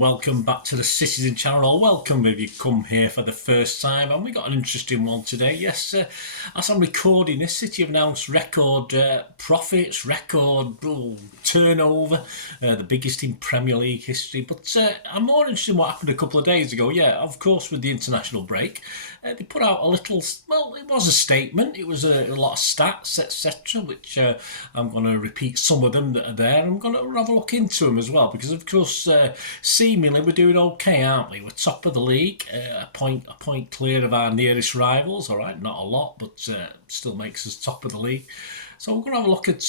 welcome back to the Citizen channel, or welcome if you come here for the first time. And we got an interesting one today. Yes, as I'm recording this, City have announced record profits, record turnover, the biggest in Premier League history. But I'm more interested in what happened a couple of days ago. Yeah, of course, with the international break, they put out a little, well, it was a statement. It was a lot of stats, etc., which I'm going to repeat some of them that are there. I'm going to have a look into them as well, because of course, seemingly we're doing okay, aren't we? We're top of the league, a point clear of our nearest rivals. All right, not a lot, but still makes us top of the league. So we're going to have a look at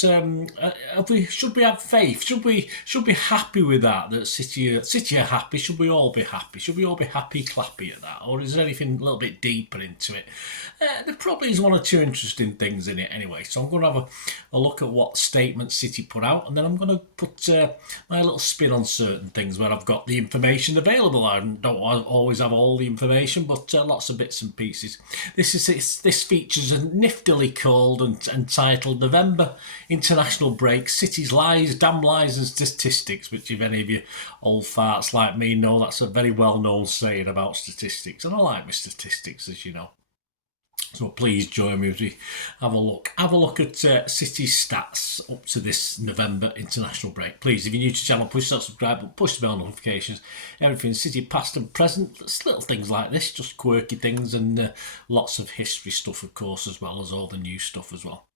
should we have faith? Should we be happy with that? That City are happy? Should we all be happy? Should we all be happy, clappy at that? Or is there anything a little bit deeper into it? There probably is one or two interesting things in it anyway. So I'm going to have a look at what statement City put out, and then I'm going to put my little spin on certain things where I've got the information available. I don't always have all the information, but lots of bits and pieces. This features a niftily called and titled November International Break, City's Lies, Damn Lies and Statistics, which if any of you old farts like me know, that's a very well-known saying about statistics, and I like my statistics, as you know. So please join me as we have a look. Have a look at City's stats up to this November international break. Please, if you're new to the channel, push that subscribe button, push the bell notifications. Everything City past and present. It's little things like this, just quirky things, and lots of history stuff, of course, as well as all the new stuff as well.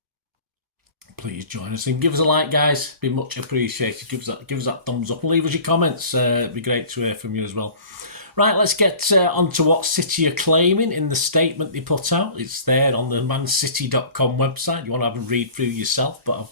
Please join us and give us a like, guys. Be much appreciated. Give us that thumbs up and leave us your comments. It'd be great to hear from you as well. Right, let's get on to what City are claiming in the statement they put out. It's there on the mancity.com website. You want to have a read through yourself, but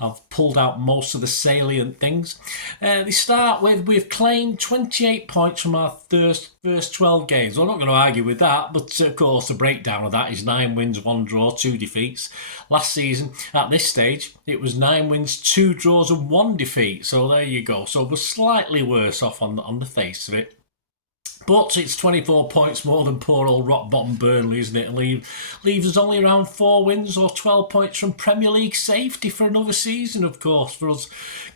I've pulled out most of the salient things. They start with, we've claimed 28 points from our first 12 games. Well, I'm not going to argue with that, but of course the breakdown of that is 9 wins, 1 draw, 2 defeats. Last season, at this stage, it was 9 wins, 2 draws and 1 defeat. So there you go. So we're slightly worse off on the face of it. But it's 24 points more than poor old rock bottom Burnley, isn't it? And leaves us only around 4 wins or 12 points from Premier League safety for another season, of course, for us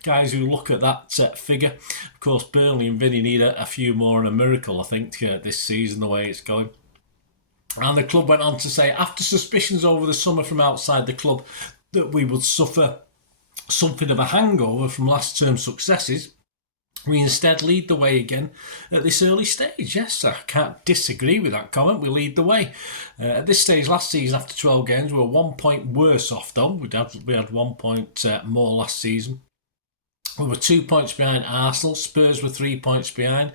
guys who look at that figure. Of course, Burnley and Vinny need a few more and a miracle, I think, this season, the way it's going. And the club went on to say, after suspicions over the summer from outside the club that we would suffer something of a hangover from last term's successes, we instead lead the way again at this early stage. Yes, I can't disagree with that comment. We lead the way. At this stage last season, after 12 games, we were 1 point worse off, though. We had 1 point more last season. We were 2 points behind Arsenal. Spurs were 3 points behind,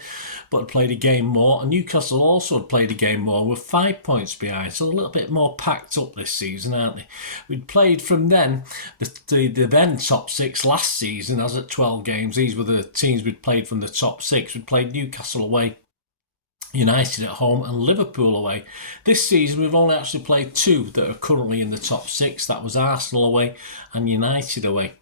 but had played a game more. And Newcastle also had played a game more, with 5 points behind. So a little bit more packed up this season, aren't they? We'd played from then, the then top 6 last season, as at 12 games. These were the teams we'd played from the top 6. We'd played Newcastle away, United at home and Liverpool away. This season we've only actually played 2 that are currently in the top 6. That was Arsenal away and United away.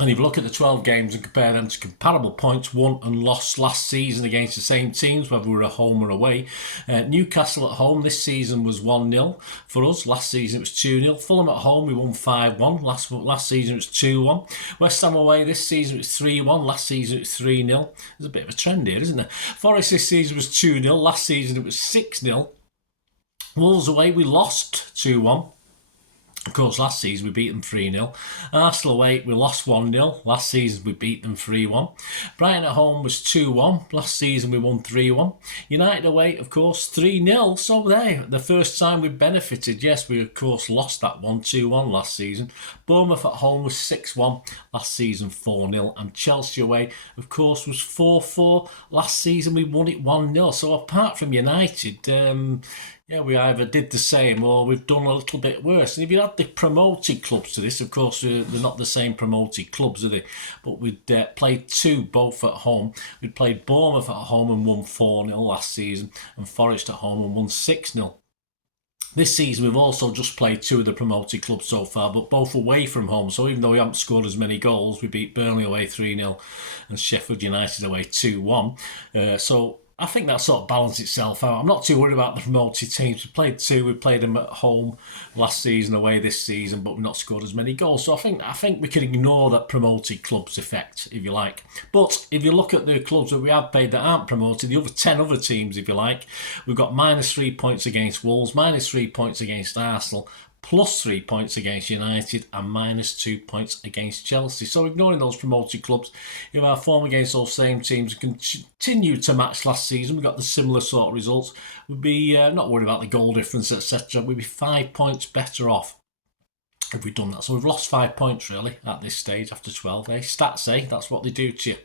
And if you look at the 12 games and compare them to comparable points won and lost last season against the same teams, whether we were at home or away, Newcastle at home this season was 1-0 for us. Last season it was 2-0. Fulham at home we won 5-1. Last season it was 2-1. West Ham away this season it was 3-1. Last season it was 3-0. There's a bit of a trend here, isn't there? Forest this season was 2-0. Last season it was 6-0. Wolves away we lost 2-1. Of course, last season we beat them 3-0. Arsenal away, we lost 1-0. Last season we beat them 3-1. Brighton at home was 2-1. Last season we won 3-1. United away, of course, 3-0. So there, the first time we benefited. Yes, we of course lost that 1-2-1 last season. Bournemouth at home was 6-1. Last season 4-0. And Chelsea away, of course, was 4-4. Last season we won it 1-0. So apart from United, yeah, we either did the same or we've done a little bit worse. And if you add the promoted clubs to this, of course, they're not the same promoted clubs, are they? But we'd played 2, both at home. We'd played Bournemouth at home and won 4-0 last season, and Forest at home and won 6-0. This season we've also just played 2 of the promoted clubs so far, but both away from home. So even though we haven't scored as many goals, we beat Burnley away 3-0 and Sheffield United away 2-1. So I think that sort of balanced itself out. I'm not too worried about the promoted teams. We played two. We played them at home last season, away this season, but we've not scored as many goals. So I think we can ignore that promoted clubs effect, if you like. But if you look at the clubs that we have played that aren't promoted, the other 10 other teams, if you like, we've got -3 points against Wolves, -3 points against Arsenal, +3 points against United and -2 points against Chelsea. So ignoring those promoted clubs, if our form against those same teams continued to match last season, we got the similar sort of results, we'd be not worried about the goal difference, etc. We'd be 5 points better off if we'd done that. So we've lost 5 points really at this stage after 12. Stats say that's what they do to you.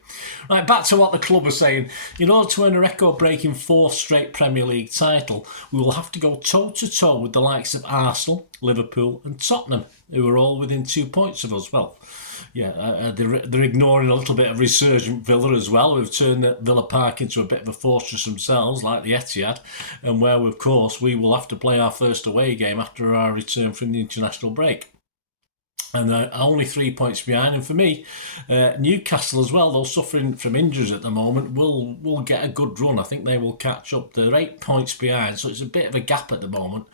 Right, back to what the club are saying. In order to earn a record-breaking 4th straight Premier League title, we will have to go toe-to-toe with the likes of Arsenal, Liverpool and Tottenham, who are all within 2 points of us. Well, yeah, they're ignoring a little bit of resurgent Villa as well. We've turned Villa Park into a bit of a fortress themselves, like the Etihad, and where, of course, we will have to play our first away game after our return from the international break. And they're only 3 points behind. And for me, Newcastle as well, though suffering from injuries at the moment, will get a good run. I think they will catch up. They're 8 points behind, so it's a bit of a gap at the moment.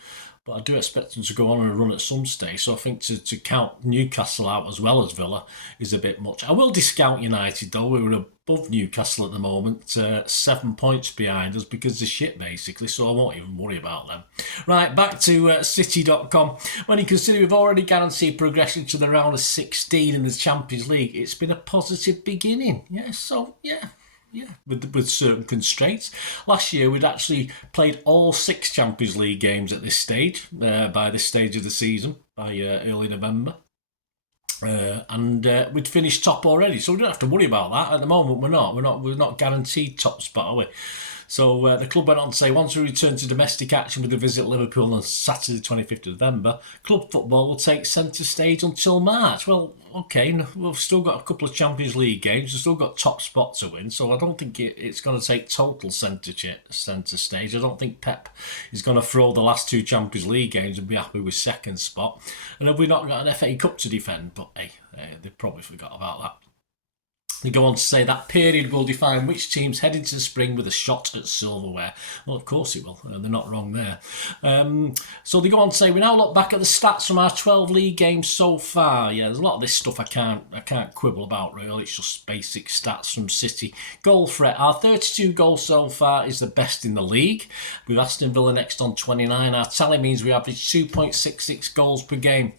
But I do expect them to go on a run at some stage. So I think to count Newcastle out as well as Villa is a bit much. I will discount United, though. We were above Newcastle at the moment, 7 points behind us because they're shit, basically. So I won't even worry about them. Right, back to City.com. When you consider we've already guaranteed progression to the round of 16 in the Champions League, it's been a positive beginning. Yeah, with certain constraints. Last year, we'd actually played all 6 Champions League games at this stage, by this stage of the season, by early November. And we'd finished top already, so we don't have to worry about that. At the moment, we're not guaranteed top spot, are we? So the club went on to say, once we return to domestic action with a visit to Liverpool on Saturday 25th of November, club football will take centre stage until March. Well, okay, we've still got a couple of Champions League games, we've still got top spot to win, so I don't think it's going to take total centre stage. I don't think Pep is going to throw the last 2 Champions League games and be happy with second spot. And have we not got an FA Cup to defend? But hey, they probably forgot about that. They go on to say that period will define which teams head into the spring with a shot at silverware. Well, of course it will. They're not wrong there. So they go on to say, we now look back at the stats from our 12 league games so far. Yeah, there's a lot of this stuff I can't quibble about, really. It's just basic stats from City. Goal threat. Our 32 goals so far is the best in the league. With Aston Villa next on 29. Our tally means we average 2.66 goals per game.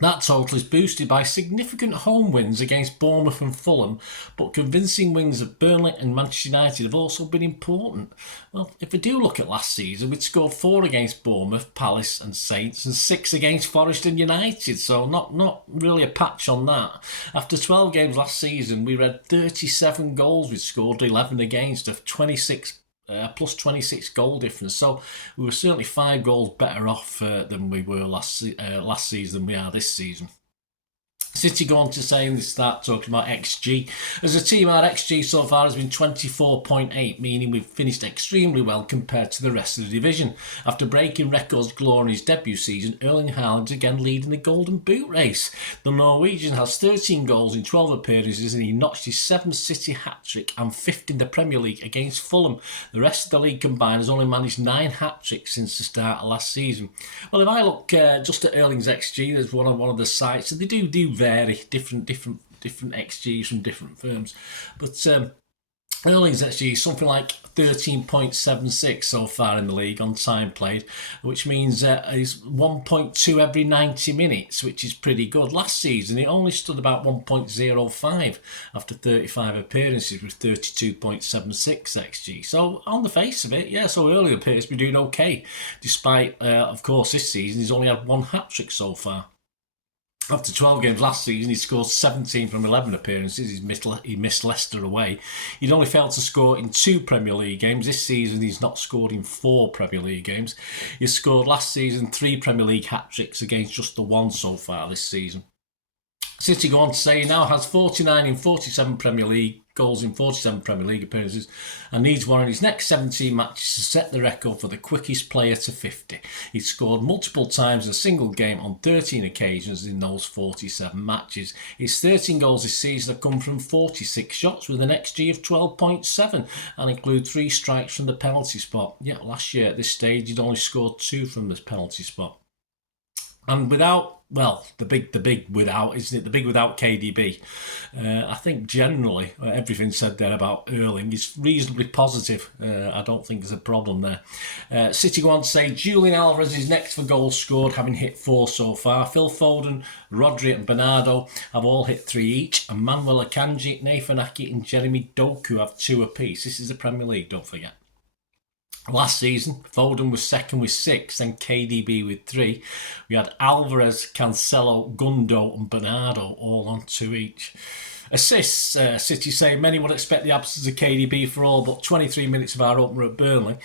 That total is boosted by significant home wins against Bournemouth and Fulham, but convincing wins of Burnley and Manchester United have also been important. Well, if we do look at last season, we'd scored 4 against Bournemouth, Palace and Saints, and 6 against Forest and United, so not really a patch on that. After 12 games last season, we read 37 goals we'd scored, 11 against, of 26 plus 26 goal difference. So we were certainly 5 goals better off than we were last season than we are this season. City go on to say, and they start talking about XG. As a team, our XG so far has been 24.8, meaning we've finished extremely well compared to the rest of the division. After breaking records galore in his debut season, Erling Haaland is again leading the Golden Boot race. The Norwegian has 13 goals in 12 appearances, and he notched his 7th City hat-trick and 5th in the Premier League against Fulham. The rest of the league combined has only managed 9 hat-tricks since the start of last season. Well, if I look just at Erling's XG, there's one of the sites, and they do vary, different XGs from different firms, but Erling's XG is something like 13.76 so far in the league on time played, which means he's 1.2 every 90 minutes, which is pretty good. Last season he only stood about 1.05 after 35 appearances with 32.76 XG. So on the face of it, yeah, so Erling appears to be doing okay, despite of course this season he's only had 1 hat-trick so far. After 12 games last season, he scored 17 from 11 appearances. He missed Leicester away. He'd only failed to score in 2 Premier League games. This season, he's not scored in 4 Premier League games. He scored last season 3 Premier League hat-tricks against just the 1 so far this season. City go on to say he now has 49 in 47 Premier League goals in 47 Premier League appearances and needs one in his next 17 matches to set the record for the quickest player to 50. He's scored multiple times in a single game on 13 occasions in those 47 matches. His 13 goals this season have come from 46 shots with an XG of 12.7 and include 3 strikes from the penalty spot. Yeah, last year at this stage he'd only scored 2 from the penalty spot. And without, well, the big without, isn't it? The big without KDB. I think generally everything said there about Erling is reasonably positive. I don't think there's a problem there. City go on to say Julian Alvarez is next for goals scored, having hit 4 so far. Phil Foden, Rodri and Bernardo have all hit 3 each. And Manuel Akanji, Nathan Ake and Jeremy Doku have 2 apiece. This is the Premier League, don't forget. Last season, Foden was second with 6, then KDB with 3. We had Alvarez, Cancelo, Gundo and Bernardo all on 2 each. Assists, City say many would expect the absence of KDB for all but 23 minutes of our opener at Burnley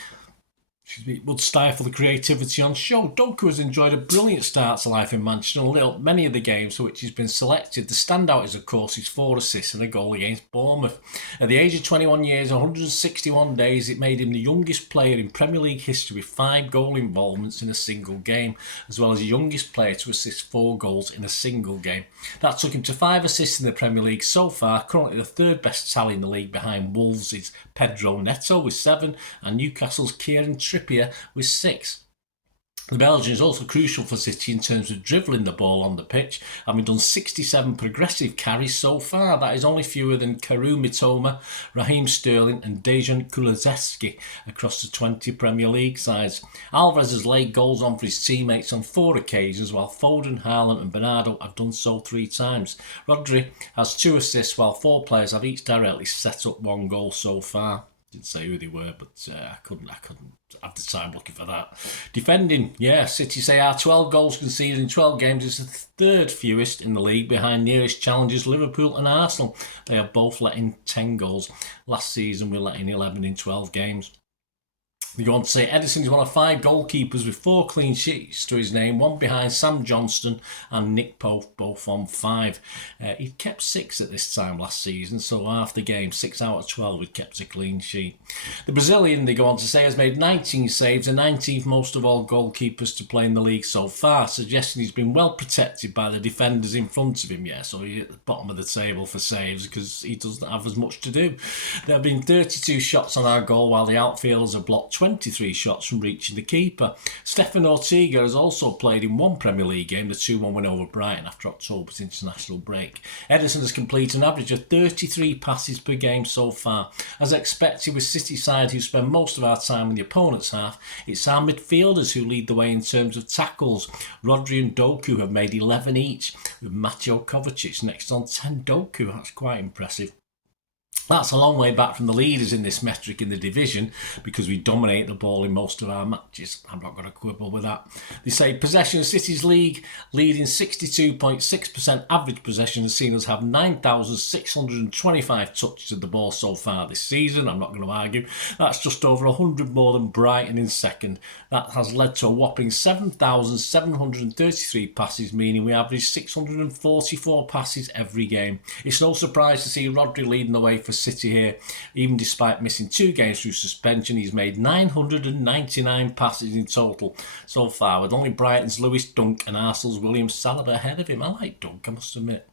would stifle the creativity on show. Doku has enjoyed a brilliant start to life in Manchester and many of the games for which he's been selected. The standout is, of course, his 4 assists and a goal against Bournemouth. At the age of 21 years, 161 days, it made him the youngest player in Premier League history with 5 goal involvements in a single game, as well as the youngest player to assist 4 goals in a single game. That took him to 5 assists in the Premier League so far, currently the 3rd best tally in the league behind Wolves' Pedro Neto with 7 and Newcastle's Kieran Trippier with 6. The Belgian is also crucial for City in terms of dribbling the ball on the pitch, having done 67 progressive carries so far. That is only fewer than Karu Mitoma, Raheem Sterling and Dejan Kulusevski across the 20 Premier League sides. Alvarez has laid goals on for his teammates on 4 occasions, while Foden, Haaland and Bernardo have done so 3 times. Rodri has 2 assists, while 4 players have each directly set up 1 goal so far. Didn't say who they were, but I couldn't have the time looking for that. Defending, yeah, City say our 12 goals conceded in 12 games is the 3rd fewest in the league behind nearest challengers Liverpool and Arsenal. They have both let in 10 goals. Last season we let in 11 in 12 games. They go on to say Edison is one of 5 goalkeepers with 4 clean sheets to his name, 1 behind Sam Johnston and Nick Pope, both on 5. He kept 6 at this time last season, so half the game, 6 out of 12, he'd kept a clean sheet. The Brazilian, they go on to say, has made 19 saves, the 19th most of all goalkeepers to play in the league so far, suggesting he's been well protected by the defenders in front of him. Yeah, so he's at the bottom of the table for saves because he doesn't have as much to do. There have been 32 shots on our goal, while the outfielders have blocked 23 shots from reaching the keeper. Stefan Ortega has also played in 1 Premier League game, the 2-1 win over Brighton after October's international break. Edison has completed an average of 33 passes per game so far. As expected with City side who spend most of our time in the opponent's half, it's our midfielders who lead the way in terms of tackles. Rodri and Doku have made 11 each, with Mateo Kovacic next on 10. Doku, that's quite impressive. That's a long way back from the leaders in this metric in the division because we dominate the ball in most of our matches. I'm not going to quibble with that. They say possession, City's league leading 62.6% average possession has seen us have 9,625 touches of the ball so far this season. I'm not going to argue. That's just over 100 more than Brighton in second. That has led to a whopping 7,733 passes, meaning we average 644 passes every game. It's no surprise to see Rodri leading the way for City here. Even despite missing 2 games through suspension, he's made 999 passes in total so far, with only Brighton's Lewis Dunk and Arsenal's William Saliba ahead of him. I like Dunk, I must admit.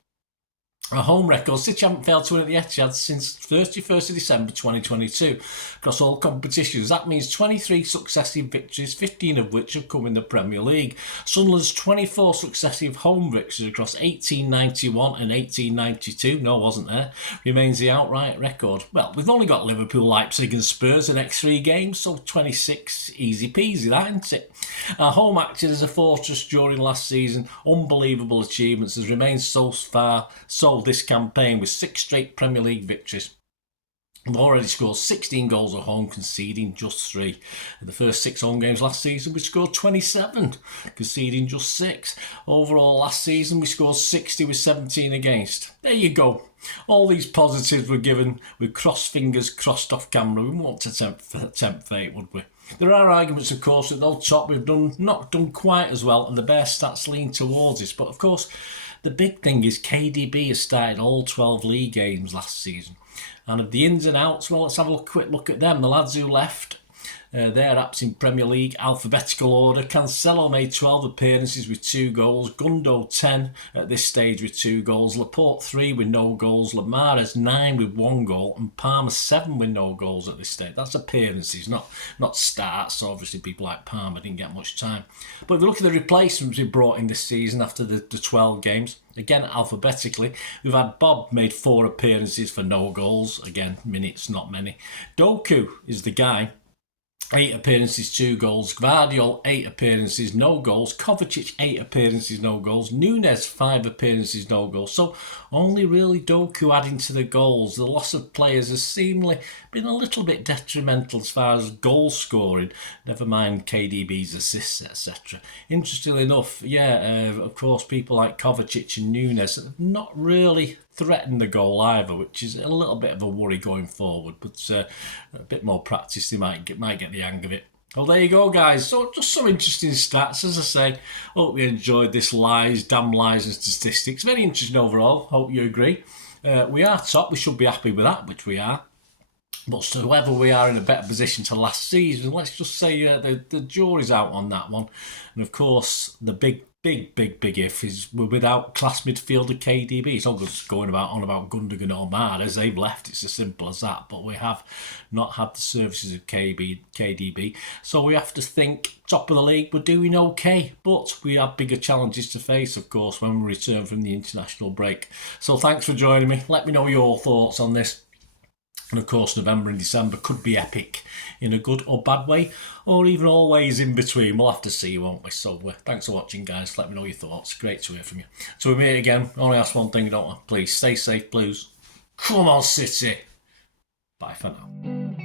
Our home record, City haven't failed to win at the Etihad since 31st of December 2022 across all competitions. That means 23 successive victories, 15 of which have come in the Premier League. Sunderland's 24 successive home victories across 1891 and 1892, no wasn't there, remains the outright record. Well, we've only got Liverpool, Leipzig and Spurs the next 3 games, so 26, easy peasy that, isn't it? Our home acted as a fortress during last season. Unbelievable achievements has remained so far this campaign with 6 straight Premier League victories. We've already scored 16 goals at home, conceding just 3. In the first 6 home games last season, we scored 27, conceding just 6. Overall, last season, we scored 60 with 17 against. There you go. All these positives were given with crossed fingers crossed off camera. We wouldn't want to tempt fate, would we? There are arguments, of course, that though top we've not done quite as well, and the bare stats lean towards this. But of course, the big thing is KDB has started all 12 league games last season. And of the ins and outs, well, let's have a quick look at them. The lads who left, their apps in Premier League, alphabetical order. Cancelo made 12 appearances with 2 goals. Gundo 10 at this stage with 2 goals. Laporte 3 with no goals. Lamares 9 with 1 goal. And Palmer 7 with no goals at this stage. That's appearances, not starts. So obviously people like Palmer didn't get much time. But if you look at the replacements we brought in this season after the 12 games, again alphabetically, we've had Bob made 4 appearances for no goals. Again, minutes, not many. Doku is the guy. 8 appearances, 2 goals. Gvardiol, 8 appearances, no goals. Kovacic, 8 appearances, no goals. Nunes, 5 appearances, no goals. So only really Doku adding to the goals. The loss of players has seemingly been a little bit detrimental as far as goal scoring. Never mind KDB's assists, etc. Interestingly enough, of course, people like Kovacic and Nunes have not really threatened the goal either, which is a little bit of a worry going forward. But a bit more practice, they might get the hang of it. Well, there you go, guys. So just some interesting stats, as I say. Hope you enjoyed this damn lies and statistics. Very interesting overall. Hope you agree. We are top. We should be happy with that, which we are. But so whether we are in a better position to last season, let's just say the jury's out on that one. And of course, the big if is we're without class midfielder KDB. It's all just going on about Gundogan or Mahrez. They've left. It's as simple as that. But we have not had the services of KDB. So we have to think top of the league, we're doing okay. But we have bigger challenges to face, of course, when we return from the international break. So thanks for joining me. Let me know your thoughts on this. And of course, November and December could be epic in a good or bad way, or even always in between. We'll have to see, won't we? So thanks for watching, guys. Let me know your thoughts. Great to hear from you. So we meet again. Only ask one thing, don't I? Please stay safe, Blues. Come on, City. Bye for now.